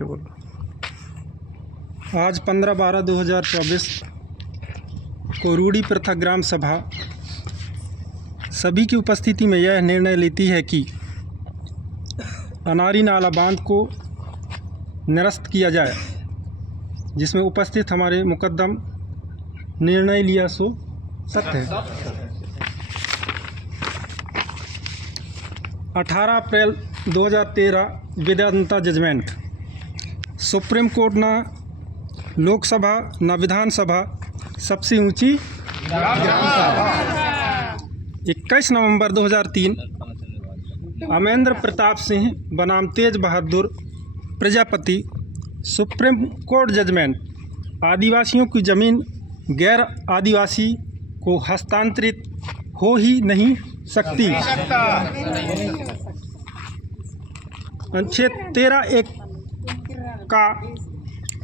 से बोलो। आज 15/12/2024 को रूढ़ी प्रथा ग्राम सभा सभी की उपस्थिति में यह निर्णय लेती है कि अनारी नाला बांध को निरस्त किया जाए, जिसमें उपस्थित हमारे मुकद्दम निर्णय लिया सो सत्य है। 18 अप्रैल 2013 वेदांता जजमेंट। सुप्रीम कोर्ट ना लोकसभा ना विधानसभा, सबसे ऊंची 21 नवंबर 2003 अमरेंद्र प्रताप सिंह बनाम Tej Bahadur Prajapati. Supreme court judgement. आदिवासियों की ज़मीन गैर आदिवासी को हस्तांतरित हो ही नहीं सकती। अनुच्छेद 13(1) का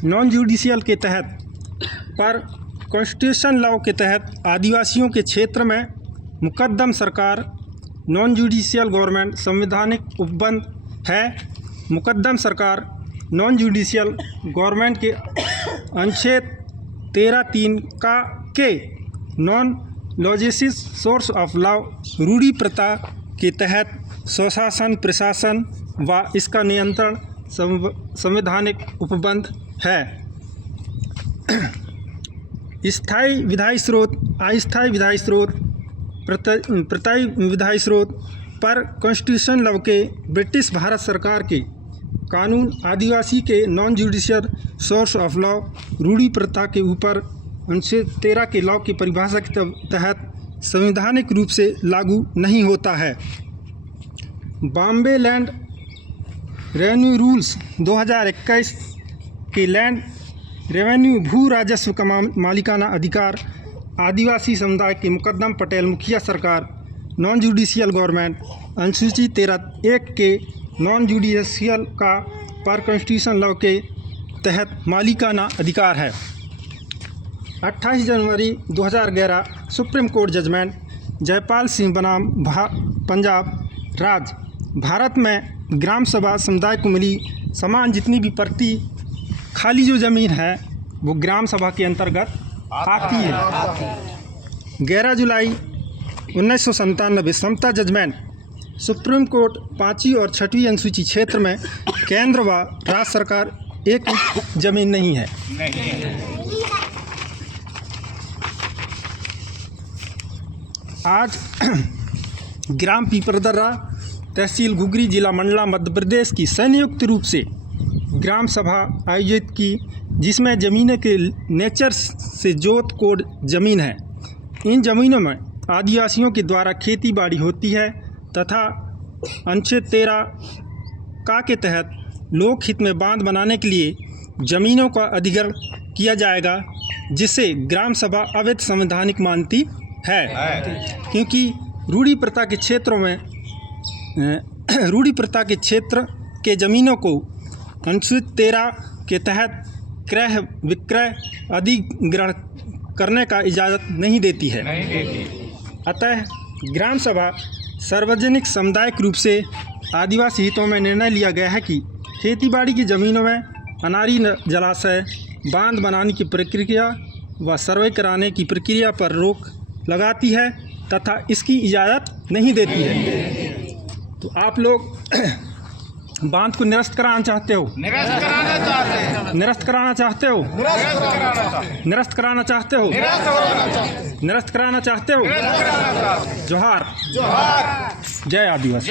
नॉन जुडिशियल के तहत पर कॉन्स्टिट्यूशन लॉ के तहत आदिवासियों के क्षेत्र में मुकद्दम सरकार नॉन जुडिशियल गवर्नमेंट संवैधानिक उपबंध है। मुकद्दम सरकार नॉन जुडिशियल गवर्नमेंट के अनुच्छेद 13(3) के non legislative source of law रूढ़ी प्रथा के तहत स्वशासन प्रशासन व इसका नियंत्रण संवैधानिक उपबंध है। स्थायी विधायी स्रोत, अस्थायी विधायी स्रोत, प्रत्ययी विधायी स्रोत पर कॉन्स्टिट्यूशन लॉ के ब्रिटिश भारत सरकार के कानून आदिवासी के non judicial source of law रूढ़ी प्रथा के ऊपर अनुच्छेद 13 के लॉ की परिभाषा के तहत संवैधानिक रूप से लागू नहीं होता है। बॉम्बे लैंड रेवेन्यू रूल्स 2021 के लैंड रेवेन्यू भू राजस्व का मालिकाना अधिकार आदिवासी समुदाय के मुकद्दम पटेल मुखिया सरकार नॉन जुडिशियल गवर्नमेंट अनुसूची 13(1) के नॉन जुडिशियल का पर कॉन्स्टिट्यूशन लॉ के तहत मालिकाना अधिकार है। 28 जनवरी 2011 supreme court judgement. Jaipal Singh बनाम पंजाब राज्य। भारत में ग्राम सभा समुदाय को मिली समान जितनी भी प्रति खाली जो ज़मीन है वो ग्राम सभा के अंतर्गत आती है। 11 जुलाई 1997 समता जजमेंट। सुप्रीम कोर्ट 5वीं और 6वीं अनुसूची क्षेत्र में केंद्र व राज्य सरकार एक जमीन नहीं है। आज ग्राम पीपरदर्रा, तहसील घुघरी, जिला मंडला, मध्य प्रदेश की संयुक्त रूप से ग्राम सभा आयोजित की, जिसमें ज़मीनों के नेचर से जोत कोड ज़मीन है। इन ज़मीनों में आदिवासियों के द्वारा खेती बाड़ी होती है तथा अनुच्छेद 13 का के तहत लोक हित में बांध बनाने के लिए ज़मीनों का अधिग्रहण किया जाएगा, जिसे ग्राम सभा अवैध संवैधानिक मानती है। क्योंकि रूढ़ी प्रथा के क्षेत्रों में रूढ़ी प्रथा के क्षेत्र के ज़मीनों को अनुच्छेद 13 के तहत क्रय विक्रय अधिग्रहण करने का इजाज़त नहीं देती है। अतः ग्राम सभा सार्वजनिक सामुदायिक रूप से आदिवासी हितों में निर्णय लिया गया है कि खेतीबाड़ी की ज़मीनों में अनारी जलाशय बांध बनाने की प्रक्रिया व सर्वे कराने की प्रक्रिया पर रोक लगाती है तथा इसकी इजाज़त नहीं देती है। तो आप लोग बांध को निरस्त कराना चाहते हो? निरस्त कराना चाहते हैं। निरस्त कराना चाहते हो? निरस्त कराना चाहते हो? निरस्त कराना चाहते हो? जोहार। जय आदिवासी।